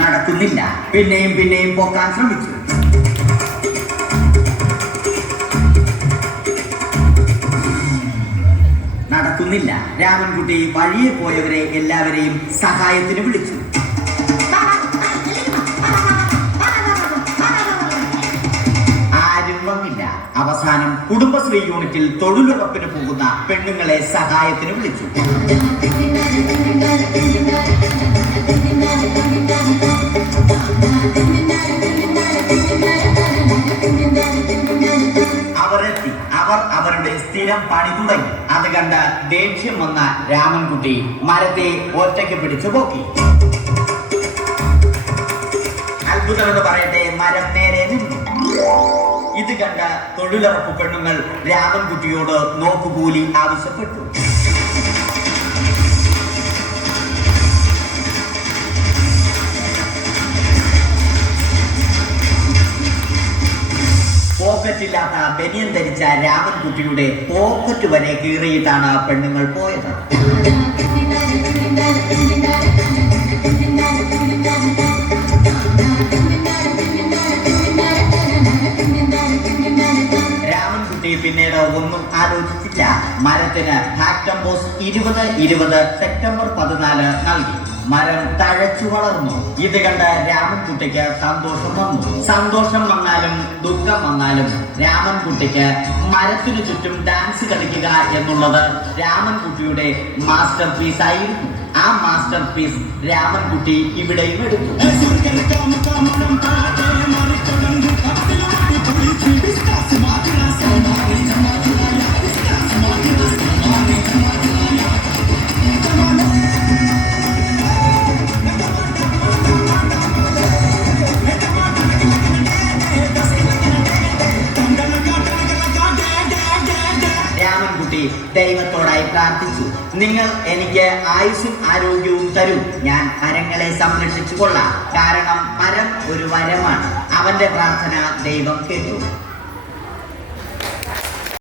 നടക്കുന്നില്ല. പിന്നെയും പിന്നെയും പോക്കാൻ ശ്രമിച്ചു. നടക്കുന്നില്ല. രാമൻകുട്ടി വഴിയെ പോയവരെ എല്ലാവരെയും സഹായത്തിന് വിളിച്ചു. അവസാനം കുടുംബശ്രീ യൂണിറ്റിൽ തൊഴിലുറപ്പിന് പോകുന്ന പെണ്ണുങ്ങളെ സഹായത്തിന് വിളിച്ചു. അവർ അവരുടെ സ്ഥിരം പണി തുടങ്ങി. അത് കണ്ട് ദേഷ്യം വന്ന രാമൻകുട്ടി മരത്തെ ഒറ്റയ്ക്ക് പിടിച്ചു പോക്കി. അത്ഭുതമെന്ന് പറയട്ടെ മരം നേരെ ഇത് കണ്ട തൊഴിലുറപ്പ് പെണ്ണുങ്ങൾ രാമൻകുട്ടിയോട് നോക്കുകൂലി ആവശ്യപ്പെട്ടു. പോക്കറ്റില്ലാത്ത ബനിയൻ ധരിച്ച രാമൻകുട്ടിയുടെ പോക്കറ്റ് വരെ കീറിയിട്ടാണ് പെണ്ണുങ്ങൾ പോയത്. പിന്നീട് ഒന്നും ആലോചിച്ചില്ല. മരത്തിന് ഹാക്ടംബോസ് ഇരുപത് ഇരുപത് സെപ്റ്റംബർ പതിനാല് നൽകി. മരം തഴച്ചു വളർന്നു. ഇത് കണ്ട രാമൻകുട്ടിക്ക് സന്തോഷം വന്നു. സന്തോഷം വന്നാലും ദുഃഖം വന്നാലും രാമൻകുട്ടിക്ക് മരത്തിനു ചുറ്റും ഡാൻസ് കളിക്കുക എന്നുള്ളത് രാമൻകുട്ടിയുടെ മാസ്റ്റർ പീസ് ആയിരുന്നു ആ മാസ്റ്റർ പീസ് രാമൻകുട്ടി ഇവിടെയും എടുത്തു ദൈവത്തോടായി പ്രാർത്ഥിച്ചു. നിങ്ങൾ എനിക്ക് ആയുസ്സും ആരോഗ്യവും തരൂ. ഞാൻ മരങ്ങളെ സംരക്ഷിച്ചു കൊള്ളാം കാരണം മരം ഒരു വരമാണ്. അവന്റെ പ്രാർത്ഥന ദൈവം കേട്ടു.